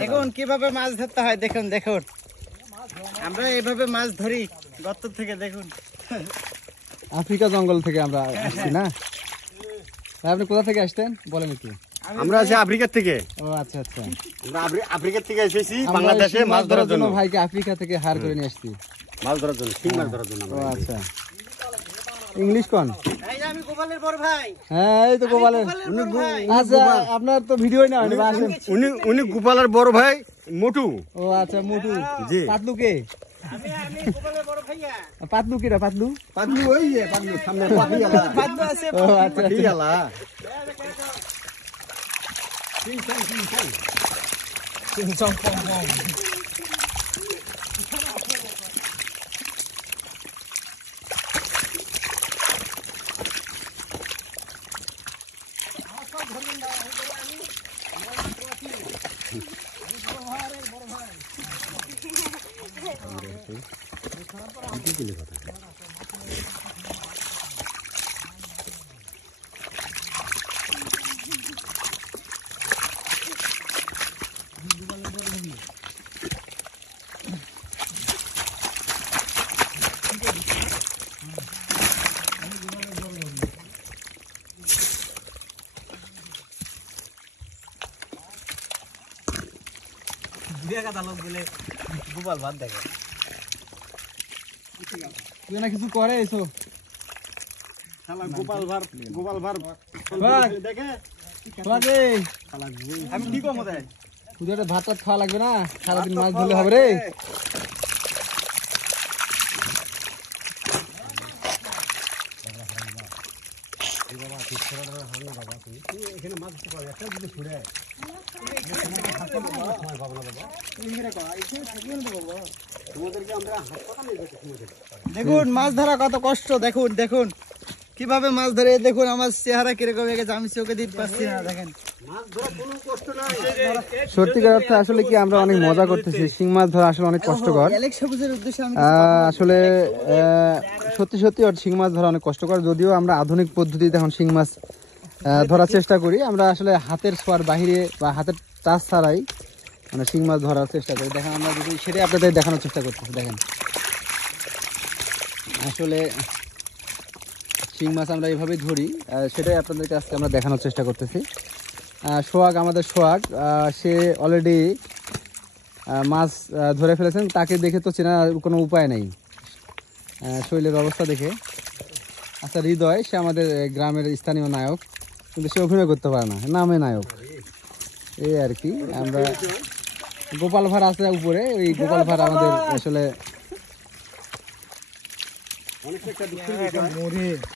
দেখুন কিভাবে মাছ ধরতে হয়, দেখুন দেখুন আমরা এইভাবে মাছ ধরি গর্ত থেকে। দেখুন আফ্রিকা জঙ্গল থেকে আমরা আসছি না? আপনি কোথা থেকে আসতেন বলেন একটু। আমরা আছি আফ্রিকার থেকে। ও আচ্ছা আচ্ছা, আমরা আফ্রিকার থেকে এসেছি বাংলাদেশে মাছ ধরার জন্য। ভাইকে আফ্রিকা থেকে হার করে নিয়ে আসছি মাছ ধরার জন্য, শিং মাছ ধরার জন্য। ও আচ্ছা, ইংলিশ কোন? আমি গোপালের বড় ভাই। হ্যাঁ এই তো গোপালের। আচ্ছা আপনার তো ভিডিও না হয়নি, আসেন। উনি গোপালের বড় ভাই মোটু। ও আচ্ছা মোটু। জি। পাতলু কে? আমি গোপালের বড় ভাইয়া। পাতলু কিরা? পাতলু পাতলু ওই যে পাতলু সামনে পাতলু। পাতলু আছে। ও আচ্ছা ইয়ালা গোপাল ভাত দেখে তুই না কিছু করে এসো। গোপাল ভার দেখে আমি কি কম দেয় তুই একটা ভাত টাত খাওয়া লাগবে না, সারাদিন মাছ ধরলে হবে রে। দেখুন মাছ ধরা কত কষ্ট। দেখুন দেখুন কিভাবে মাছ ধরে। দেখুন আমার চেহারা কিরকম হয়ে গেছে, আমি চোখে দিতে পারছি না। দেখেন সত্যিকার অর্থে আসলে কি আমরা অনেক মজা করতেছি। শিং মাছ ধরা আসলে অনেক কষ্টকর। আসলে সত্যি সত্যি শিং মাছ ধরা অনেক কষ্টকর। যদিও আমরা আধুনিক পদ্ধতিতে এখন শিং মাছ ধরার চেষ্টা করি। আমরা আসলে হাতের ছোঁয়ার বাহিরে বা হাতের টাচ ছাড়াই মানে শিং মাছ ধরার চেষ্টা করি। দেখেন আমরা যদি সেটাই আপনাদের দেখানোর চেষ্টা করতেছি। দেখেন আসলে শিং মাছ আমরা এইভাবেই ধরি, সেটাই আপনাদেরকে আজকে আমরা দেখানোর চেষ্টা করতেছি। সোহাগ, আমাদের সোহাগ, সে অলরেডি মাছ ধরে ফেলেছেন। তাকে দেখে তো চেনার কোনো উপায় নেই শৈলের অবস্থা দেখে। আচ্ছা হৃদয়, সে আমাদের গ্রামের স্থানীয় নায়ক, কিন্তু সে অভিনয় করতে পারে না, নামে নায়ক এই আর কি। আমরা গোপাল ভাড় আছে উপরে, ওই গোপাল ভাড় আমাদের আসলে